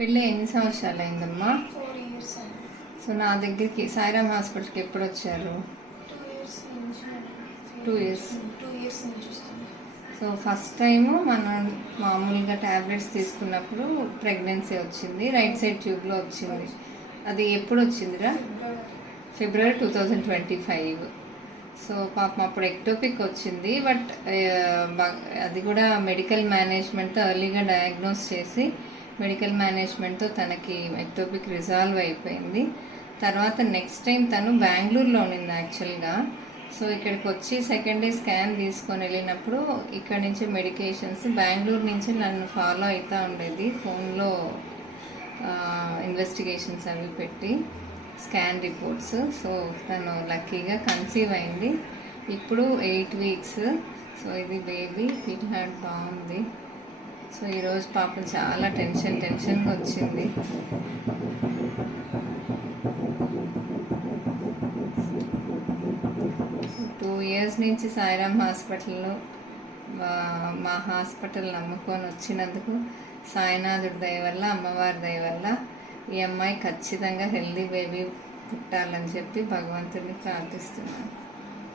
పెళ్ళి ఎన్ని సంవత్సరాలు అయిందమ్మా? 4 years అయింది. సో నా దగ్గరికి సాయిరామ్ హాస్పిటల్కి ఎప్పుడు వచ్చారు? 2 years నుంచి 2 years. 2 years నుంచి వస్తుంది. సో ఫస్ట్ టైము మనం మామూలుగా ట్యాబ్లెట్స్ తీసుకున్నప్పుడు ప్రెగ్నెన్సీ వచ్చింది, రైట్ సైడ్ ట్యూబ్లో వచ్చింది. అది ఎప్పుడు వచ్చిందిరా? ఫిబ్రవరి 2025. సో పాపం అప్పుడు ఎక్టోపిక్ వచ్చింది. బట్ అది కూడా మెడికల్ మేనేజ్మెంట్తో ఎర్లీగా డయాగ్నోస్ చేసి మెడికల్ మేనేజ్మెంట్తో తనకి ఎక్టోపిక్ రిజాల్వ్ అయిపోయింది. తర్వాత నెక్స్ట్ టైం తను బెంగళూరులో ఉన్నింది యాక్చువల్గా. సో ఇక్కడికి వచ్చి సెకండ్ డే స్కాన్ తీసుకొని వెళ్ళినప్పుడు ఇక్కడ నుంచి మెడికేషన్స్ బెంగళూరు నుంచి నన్ను ఫాలో అవుతూ ఉండేది ఫోన్లో, ఇన్వెస్టిగేషన్స్ అవి పెట్టి స్కాన్ రిపోర్ట్స్. సో తను లక్కీగా కన్సీవ్ అయింది. ఇప్పుడు 8 weeks. సో ఇది బేబీ ఫీట్ హార్ట్ బాగుంది. సో ఈరోజు పాపం చాలా టెన్షన్గా వచ్చింది. సో 2 years నుంచి సాయిరామ్ హాస్పిటల్లో మా హాస్పిటల్ నమ్ముకొని వచ్చినందుకు సాయినాథుడి దయ వల్ల, అమ్మవారి దయ వల్ల ఈ అమ్మాయి ఖచ్చితంగా హెల్దీ బేబీ పుట్టాలని చెప్పి భగవంతుడిని ప్రార్థిస్తున్నాను.